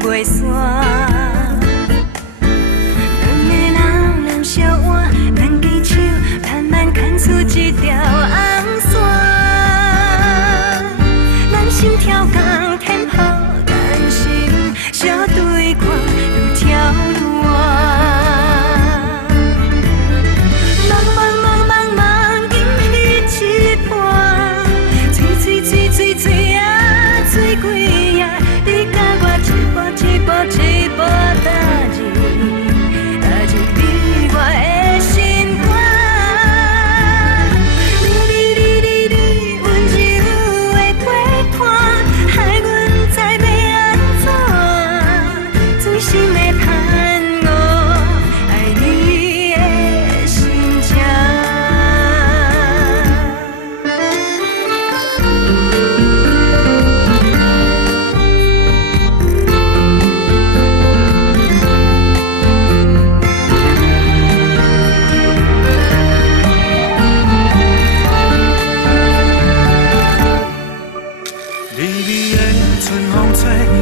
袂散。两个人揽小碗，两支手慢慢牵出一条红线，咱心跳共天破，甘心相对看，愈跳愈远。一步踏入你我的心肝，你温柔的陪伴，害阮知要安怎，真心的盼望爱你的心情。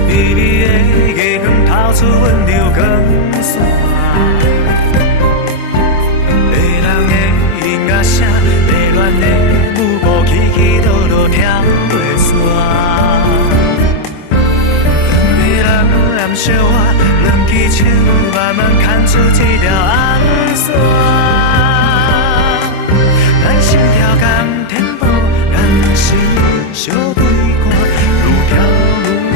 微微的月光透出温柔光线，迷人的音乐声，迷乱的舞步起起落落跳袂煞。两个人揽小碗，两支手慢慢牵出一条红线，咱心跳共天步，甘心相对看，愈飘愈远。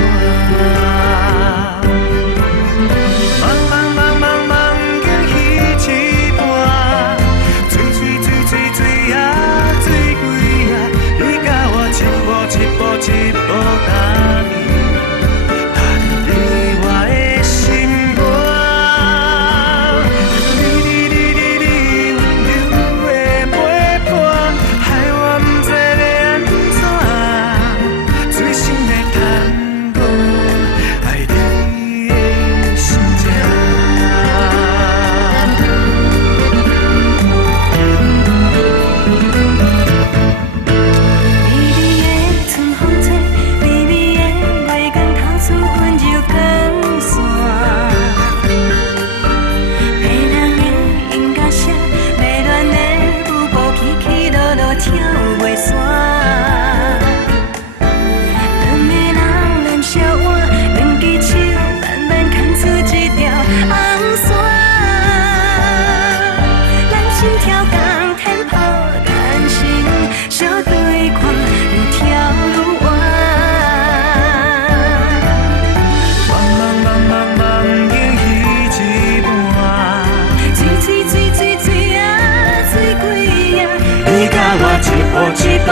一步踏入你我的心肝，你温柔的陪伴，害我不知要安怎，最深的叹过爱你的心情。跳袂散，两个人揽小碗，两支手慢慢牵出一条红线，咱心跳共天破，甘心相对看，愈跳愈远。茫经彼一半，水啊，水几啊，你甲我一步踏